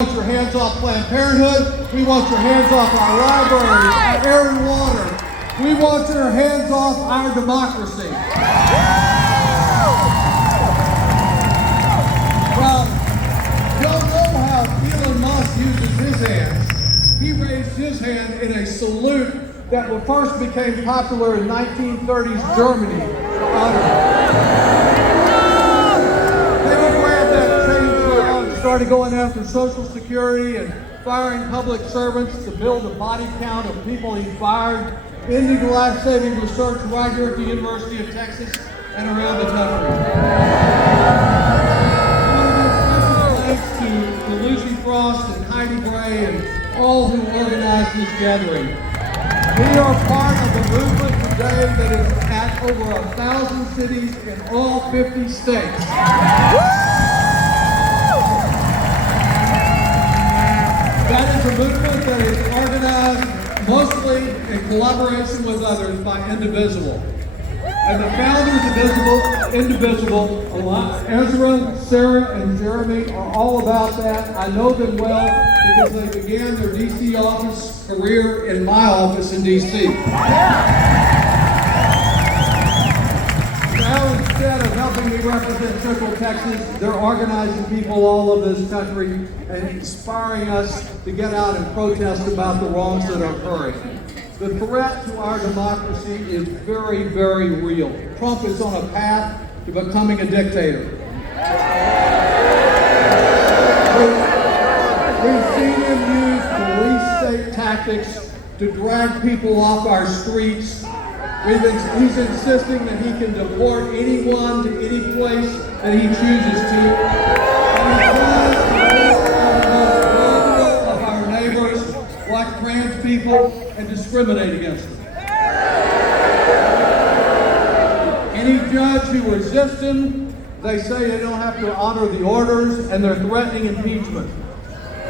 want your hands off Planned Parenthood. We want your hands off our libraries, our air and water. We want your hands off our democracy. Well, y'all know how Elon Musk uses his hands. He raised his hand in a salute that first became popular in 1930s Germany. They would grab that chainsaw and started going after Social Security and firing public servants to build a body count of people he fired, ending life-saving research right here at the University of Texas and around the country. Thanks to Lucy Frost and Heidi Bray and all who organized this gathering. We are part of a movement today that is at over 1,000 cities in all 50 states. That is a movement that is organized mostly in collaboration with others by Indivisible. And the founders of Indivisible, Ezra, Sarah, and Jeremy are all about that. I know them well because they began their DC office career in my office in DC. Now instead of helping me represent Central Texas, they're organizing people all over this country and inspiring us to get out and protest about the wrongs that are occurring. The threat to our democracy is very, very real. Trump is on a path to becoming a dictator. We've seen him use police-state tactics to drag people off our streets. He's insisting that he can deport anyone to any place that he chooses to. And he tries to of our neighbors, like trans people, and discriminate against them. Any judge who resists him, they say they don't have to honor the orders, and they're threatening impeachment.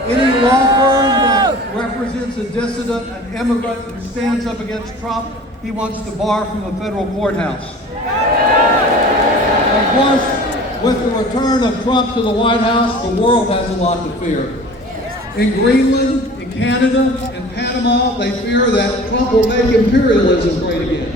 Any law firm that represents a dissident, an immigrant who stands up against Trump, he wants to bar from the federal courthouse. Of course, with the return of Trump to the White House, the world has a lot to fear. In Greenland, in Canada, in Panama, they fear that Trump will make imperialism great again.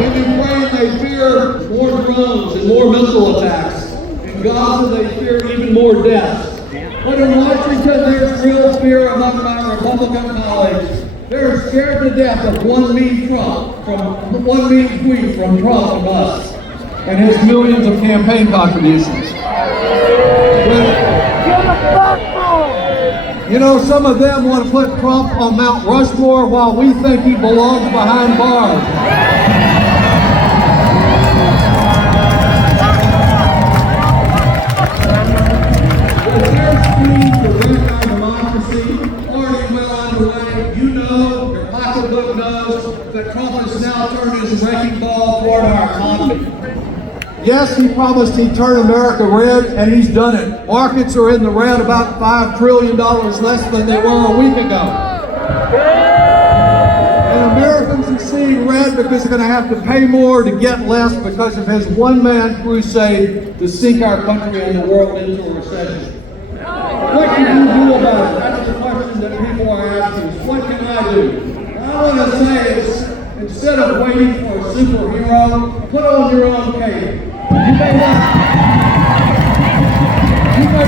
In Ukraine, they fear more drones and more missile attacks. In Gaza, they fear even more deaths. But in Washington, there's real fear among my Republican colleagues. They're scared to death of one mean tweet from Trump and Musk and his millions of campaign contributions. You know, some of them want to put Trump on Mount Rushmore while we think he belongs behind bars. With their scheme to wreck our democracy already well underway, you know, your pocketbook knows that Trump has now turned his wrecking ball toward our economy. Yes, he promised he'd turn America red, and he's done it. Markets are in the red about $5 trillion less than they were a week ago. And Americans are seeing red because they're going to have to pay more to get less because of his one-man crusade to sink our country and the world into a recession. What can you do about it? That's the question that people are asking. What can I do? I want to say is, instead of waiting for a superhero, put on your own cape. You may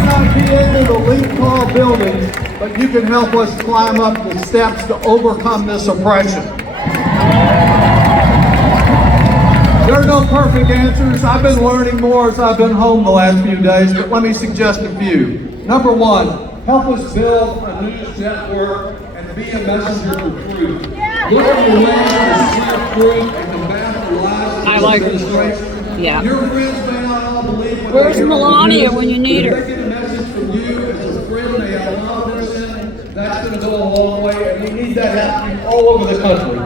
not be able to leap tall buildings, but you can help us climb up the steps to overcome this oppression. There are no perfect answers. I've been learning more as I've been home the last few days, but let me suggest a few. Number one, help us build a news network and be a messenger for truth. Look for ways to spread truth and combat the lies of this administration. Yeah. Your friends may not all believe what Where's Melania when you need her? If they get a message from you as a friend they have confidence in, that's going to go a long way, and we need that happening all over the country.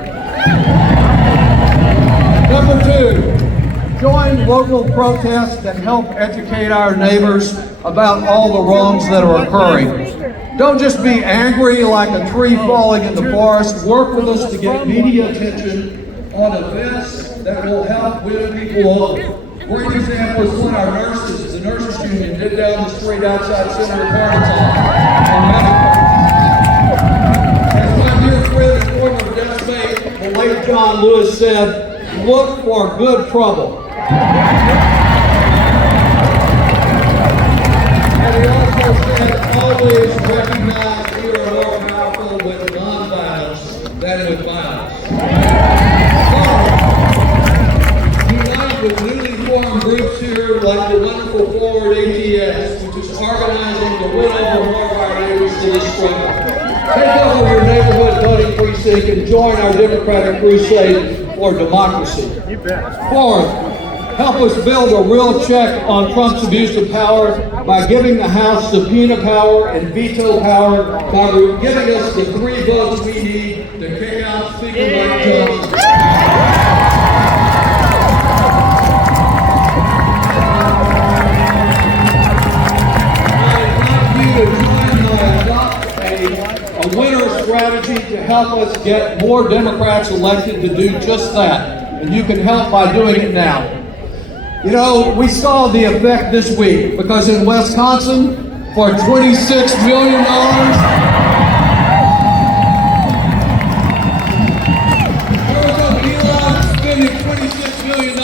Number two, join local protests that help educate our neighbors about all the wrongs that are occurring. Don't just be angry like a tree falling in the forest. Work with us to get media attention on events that will help win people over. Great example is when our nurses the nurses union did down the street outside Senator Carney's office. As my dear friend and former desk mate, the late John Lewis, said, look for good trouble. And he also said, always recognize you are more powerful with non-violence than with violence. Unite with newly formed groups here like the wonderful Forward ATS, which is organizing to win over more of our neighbors to this struggle. Take over your neighborhood voting precinct and join our Democratic crusade for democracy. Fourth, help us build a real check on Trump's abuse of power by giving the House subpoena power and veto power by giving us the 3 votes we need to kick out Speaker Mike Johnson. A winner strategy to help us get more Democrats elected to do just that. And you can help by doing it now. You know, we saw the effect this week because in Wisconsin, for $26 million, Elon spending $26 million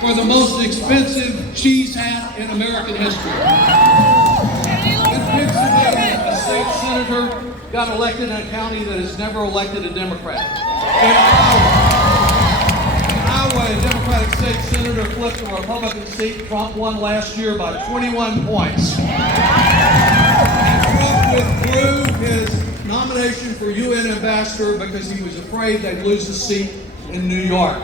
for the most expensive cheese hat in American history. In Pennsylvania, a state senator got elected in a county that has never elected a Democrat. In Iowa, a Democratic state senator flipped a Republican seat. Trump won last year by 21 points. And Trump withdrew his nomination for UN ambassador because he was afraid they'd lose the seat in New York.